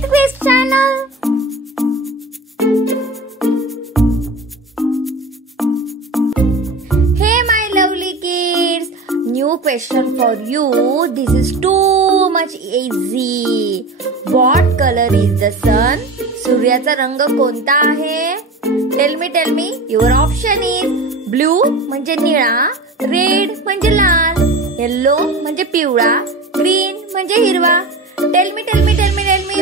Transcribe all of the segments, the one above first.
with Quiz channel. Hey my lovely kids, new question for you. This is too much easy. What color is the sun? सूर्याचा रंग कोणता आहे? Tell me. Your option is blue म्हणजे निळा, red म्हणजे लाल, yellow म्हणजे पिवळा, green म्हणजे हिरवा. Tell me.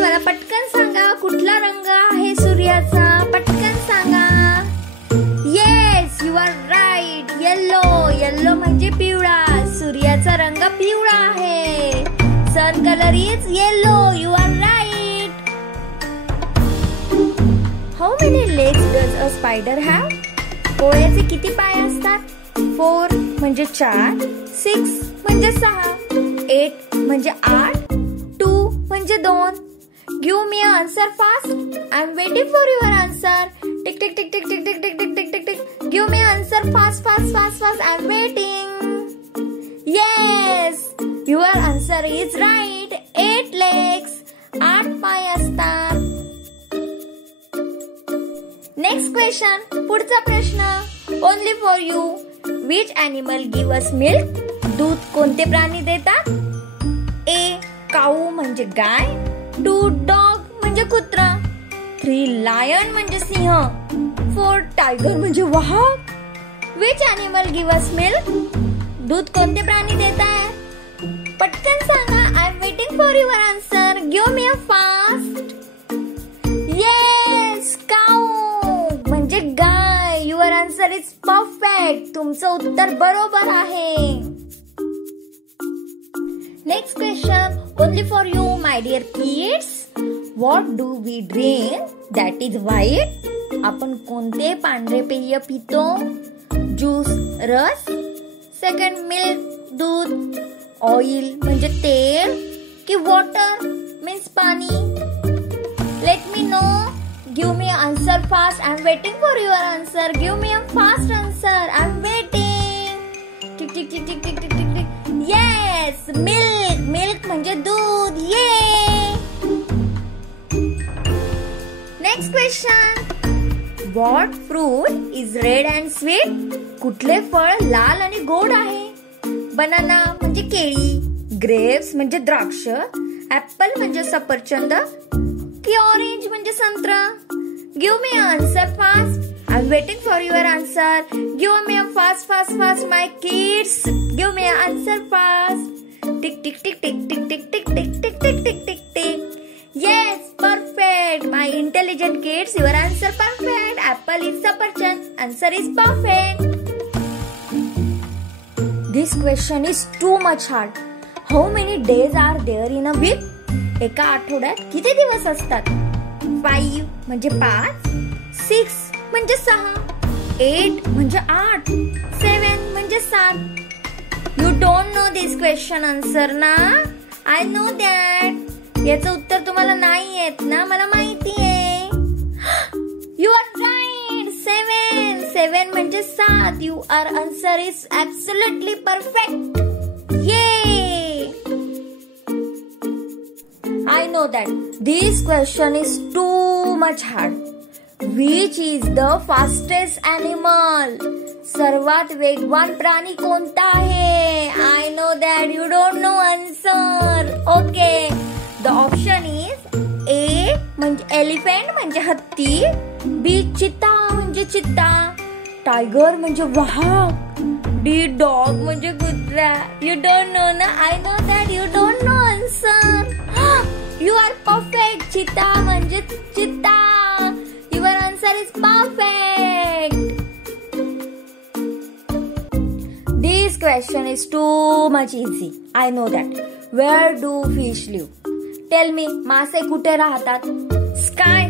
मला पटकन सांगा कुठला रंग आहे सूर्याचा? पटकन सांगा. Yes, you are right. Yellow म्हणजे पिवळा. सूर्याचा रंग पिवळा आहे. Sun color is yellow. You are right. How many legs does a spider have? कोळ्याचे किती पाय असतात? 4 म्हणजे 4, 6 म्हणजे 6, 8 म्हणजे 8, 2 म्हणजे 2. Give me an answer fast. I'm waiting for your answer. Tick. Give me an answer fast. I'm waiting. Yes, your answer is right. 8 legs. 8 पाय असतात. Next question. पुढचा प्रश्न. Only for you. Which animal give us milk? दूध कोणते प्राणी देतात? A. काऊ म्हणजे गाय, 2. Dog म्हणजे कुत्रा, 3. लायन म्हणजे सिंह, 4. टायगर म्हणजे वाघ. Which animal give us milk? दूध कोणते प्राणी देतात? पटकन सांगा. I'm waiting for your answer. Give me a fast. Yes, cow म्हणजे गाय. Your answer is perfect. तुमचं उत्तर बरोबर आहे. Next question, only for you, my dear kids. What do we drink that is white? आपण कोणते पांढरे पेय पितो? ज्यूस रस, सेकंड मिल्क दूध, ऑइल म्हणजे तेल की वॉटर मीन्स पाणी? Let me know. Give me an answer fast. I'm waiting for your answer. Give me a fast answer. I'm waiting. Tick. Yes, milk म्हणजे दूध. Yay! Next question. What fruit is red and sweet? कुठले फळ लाल आणि गोड आहे? Banana म्हणजे केळी, ग्रेप्स म्हणजे द्राक्ष, ऍपल म्हणजे सफरचंद की ऑरेंज म्हणजे संत्रा? Give me an answer fast. I'm waiting for your answer. Give me a fast, my kids. Give me an answer fast. Tick. Yes, perfect. My intelligent kids, your answer perfect. Apple is saffarchand. Answer is perfect. This question is too much hard. How many days are there in a week? एका आठवड्यात किती दिवस असतात? 5 म्हणजे 5, 6 म्हणजे 6, 8 म्हणजे 8, 7 म्हणजे 7. You don't know this question answer ना? I know that. याचं उत्तर तुम्हाला नाही येत ना? मला माहिती आहे. You are right. 7 म्हणजे 7. Your answer is absolutely perfect. Yay! I know that this question is too much hard. Which is the fastest animal? सर्वात वेगवान प्राणी कोणता आहे? I know that you don't know answer. Okay. The option is A म्हणजे elephant म्हणजे हत्ती, B चिता म्हणजे चित्ता, टायगर म्हणजे वाघ, D dog म्हणजे कुत्रा. You don't know ना? I know that you don't know answer. You are perfect. चिता म्हणजे चित्ता. Your answer is perfect. This question is too much easy. I know that. Where do fish live? Tell me. मासे कुठे राहतात? Sky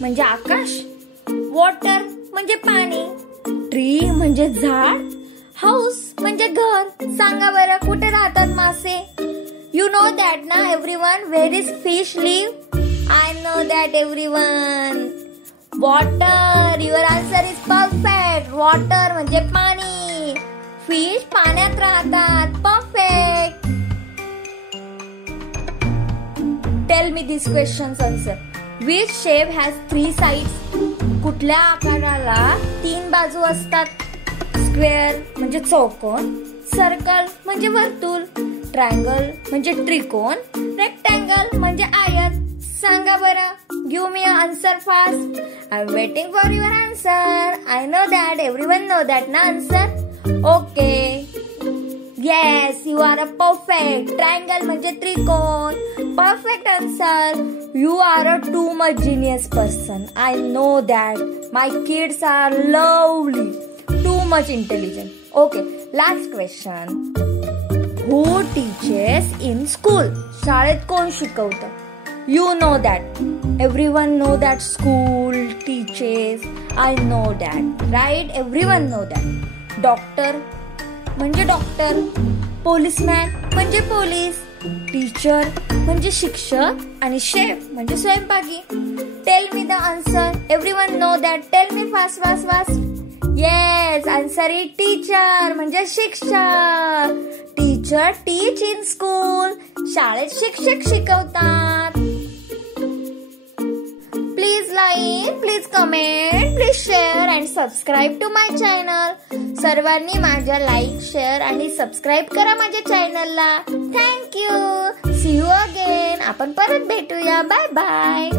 म्हणजे आकाश, water म्हणजे पाणी, tree म्हणजे झाड, house म्हणजे घर. सांगा बरं कुठे राहतात मासे? You know that ना everyone? Where is fish live? I know that everyone. Water. Your answer is perfect. Water म्हणजे पाणी. Fish पाण्यात राहतात. Perfect. Tell me this questions answer. Which shape has 3 sides? कुठल्या आकाराला 3 बाजू असतात? स्क्वेअर म्हणजे चौकोन, सर्कल म्हणजे वर्तुळ, ट्रायंगल म्हणजे त्रिकोण, रेक्टँगल म्हणजे आयत. सांगा बरं. Give me a answer fast. I am waiting for your answer. I know that everyone know that ना answer. Okay. Yes, you are a perfect. Triangle म्हणजे त्रिकोण. Perfect answer. You are a too much genius person. I know that. My kids are lovely. Too much intelligent. Okay, last question. Who teaches in school? शाळेत कोण शिकवतं? You know that. Everyone know that school teaches. I know that. Right? Everyone know that. Doctor म्हणजे doctor. Policeman म्हणजे police. Teacher म्हणजे शिक्षक आणि chef म्हणजे स्वयंपाकी. Tell me the answer. Everyone know that. Tell me fast fast fast. Yes, answer is teacher म्हणजे शिक्षक. Teacher teach in school. शाळेत शिक्षक शिकवतात. Please like, please comment, please share and subscribe to my channel. सर्वांनी माझ्या like, share आणि subscribe करा माझ्या चॅनलला. थँक्यू. See you again. आपण परत भेटूया. Bye bye.